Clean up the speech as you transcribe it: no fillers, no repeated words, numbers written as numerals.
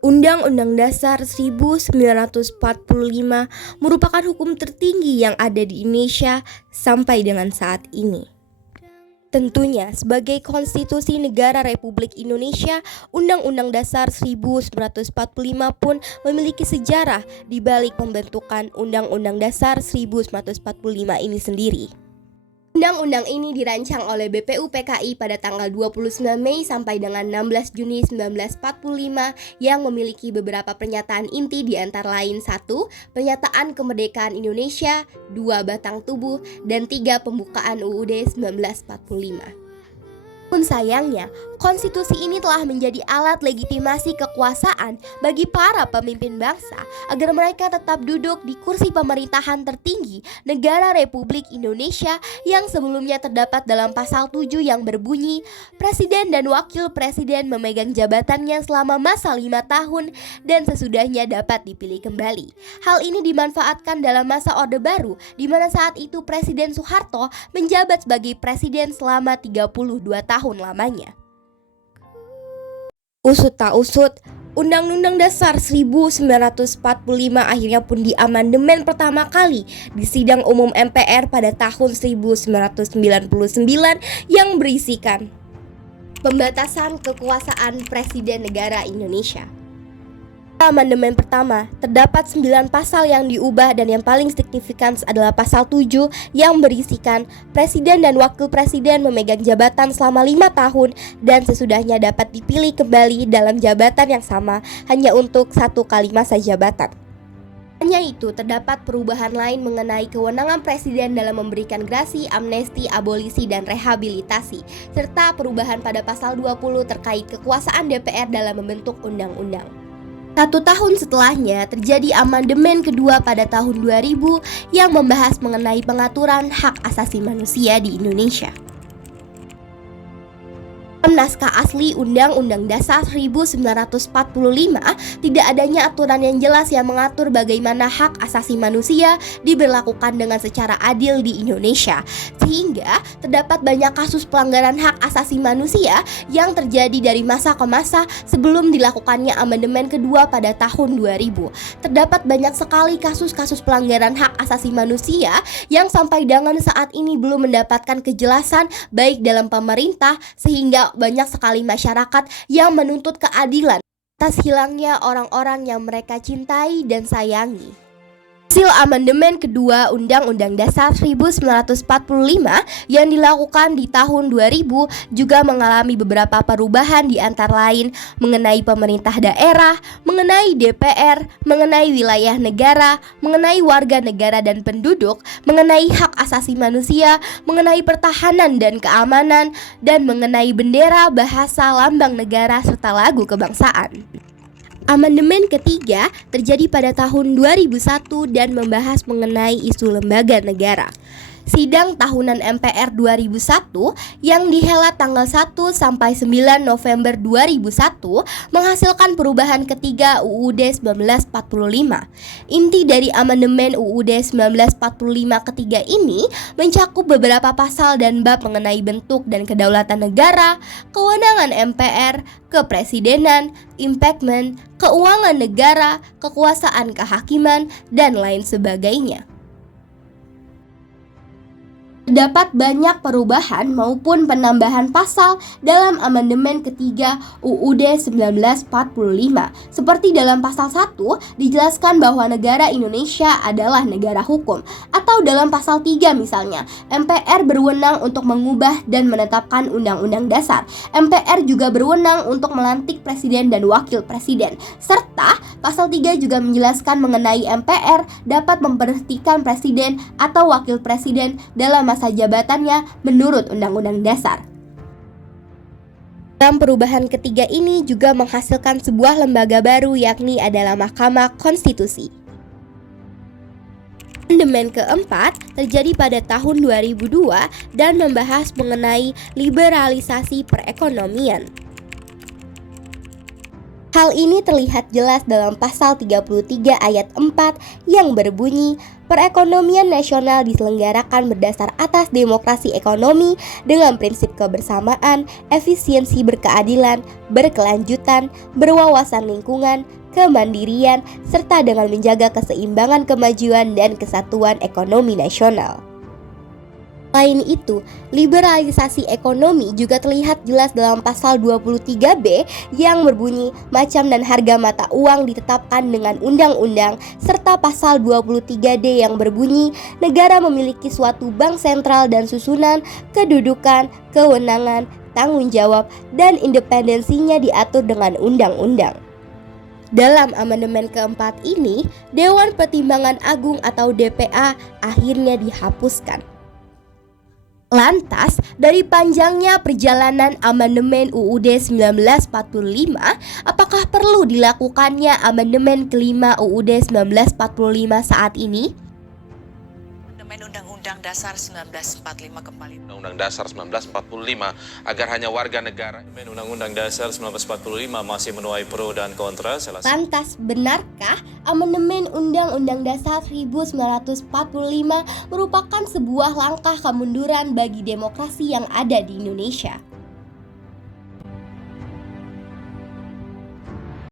Undang-Undang Dasar 1945 merupakan hukum tertinggi yang ada di Indonesia sampai dengan saat ini. Tentunya, sebagai konstitusi negara Republik Indonesia, Undang-Undang Dasar 1945 pun memiliki sejarah di balik pembentukan Undang-Undang Dasar 1945 ini sendiri. Undang-undang ini dirancang oleh BPUPKI pada tanggal 29 Mei sampai dengan 16 Juni 1945 yang memiliki beberapa pernyataan inti di antara lain 1. Pernyataan kemerdekaan Indonesia, 2. Batang tubuh, dan 3. Pembukaan UUD 1945. Pun sayangnya, konstitusi ini telah menjadi alat legitimasi kekuasaan bagi para pemimpin bangsa agar mereka tetap duduk di kursi pemerintahan tertinggi negara Republik Indonesia yang sebelumnya terdapat dalam pasal 7 yang berbunyi, Presiden dan Wakil Presiden memegang jabatannya selama masa 5 tahun dan sesudahnya dapat dipilih kembali. Hal ini dimanfaatkan dalam masa Orde Baru, di mana saat itu Presiden Soeharto menjabat sebagai presiden selama 32 tahun lamanya. Usut tak usut, Undang-Undang Dasar 1945 akhirnya pun diamandemen pertama kali di sidang umum MPR pada tahun 1999 yang berisikan pembatasan kekuasaan Presiden Negara Indonesia. Amandemen pertama, terdapat 9 pasal yang diubah dan yang paling signifikan adalah pasal 7 yang berisikan Presiden dan Wakil Presiden memegang jabatan selama 5 tahun dan sesudahnya dapat dipilih kembali dalam jabatan yang sama hanya untuk 1 kali masa jabatan. Hanya itu, terdapat perubahan lain mengenai kewenangan Presiden dalam memberikan grasi, amnesti, abolisi, dan rehabilitasi, serta perubahan pada pasal 20 terkait kekuasaan DPR dalam membentuk undang-undang. 1 tahun setelahnya terjadi amandemen kedua pada tahun 2000 yang membahas mengenai pengaturan hak asasi manusia di Indonesia. Dalam naskah asli Undang-Undang Dasar 1945 tidak adanya aturan yang jelas yang mengatur bagaimana hak asasi manusia diberlakukan dengan secara adil di Indonesia, sehingga terdapat banyak kasus pelanggaran hak asasi manusia yang terjadi dari masa ke masa sebelum dilakukannya amandemen kedua pada tahun 2000. Terdapat banyak sekali kasus-kasus pelanggaran hak asasi manusia yang sampai dengan saat ini belum mendapatkan kejelasan baik dalam pemerintah, sehingga banyak sekali masyarakat yang menuntut keadilan atas hilangnya orang-orang yang mereka cintai dan sayangi. Hasil amandemen kedua Undang-Undang Dasar 1945 yang dilakukan di tahun 2000 juga mengalami beberapa perubahan di antara lain mengenai pemerintah daerah, mengenai DPR, mengenai wilayah negara, mengenai warga negara dan penduduk, mengenai hak asasi manusia, mengenai pertahanan dan keamanan, dan mengenai bendera, bahasa, lambang negara, serta lagu kebangsaan. Amandemen ketiga terjadi pada tahun 2001 dan membahas mengenai isu lembaga negara. Sidang tahunan MPR 2001 yang dihelat tanggal 1 sampai 9 November 2001 menghasilkan perubahan ketiga UUD 1945. Inti dari amandemen UUD 1945 ketiga ini mencakup beberapa pasal dan bab mengenai bentuk dan kedaulatan negara, kewenangan MPR, kepresidenan, impeachment, keuangan negara, kekuasaan kehakiman, dan lain sebagainya. Terdapat banyak perubahan maupun penambahan pasal dalam amandemen ketiga UUD 1945. Seperti dalam pasal 1 dijelaskan bahwa negara Indonesia adalah negara hukum, atau dalam pasal 3 misalnya, MPR berwenang untuk mengubah dan menetapkan undang-undang dasar. MPR juga berwenang untuk melantik presiden dan wakil presiden. Serta pasal 3 juga menjelaskan mengenai MPR dapat memberhentikan presiden atau wakil presiden dalam masa jabatannya menurut Undang-Undang Dasar. Dalam perubahan ketiga ini juga menghasilkan sebuah lembaga baru, yakni adalah Mahkamah Konstitusi. Amandemen keempat terjadi pada tahun 2002 dan membahas mengenai liberalisasi perekonomian. Hal ini terlihat jelas dalam pasal 33 ayat 4 yang berbunyi, perekonomian nasional diselenggarakan berdasar atas demokrasi ekonomi dengan prinsip kebersamaan, efisiensi berkeadilan, berkelanjutan, berwawasan lingkungan, kemandirian, serta dengan menjaga keseimbangan kemajuan dan kesatuan ekonomi nasional. Selain itu, liberalisasi ekonomi juga terlihat jelas dalam pasal 23B yang berbunyi macam dan harga mata uang ditetapkan dengan undang-undang, serta pasal 23D yang berbunyi negara memiliki suatu bank sentral dan susunan, kedudukan, kewenangan, tanggung jawab, dan independensinya diatur dengan undang-undang. Dalam amandemen keempat ini, Dewan Pertimbangan Agung atau DPA akhirnya dihapuskan. Lantas, dari panjangnya perjalanan amandemen UUD 1945, apakah perlu dilakukannya amandemen kelima UUD 1945 saat ini? Undang-Undang Dasar 1945 kembali. Undang-Undang Dasar 1945 agar hanya warga negara. Undang-Undang Dasar 1945 masih menuai pro dan kontra. Lantas, benarkah amandemen Undang-Undang Dasar 1945 merupakan sebuah langkah kemunduran bagi demokrasi yang ada di Indonesia?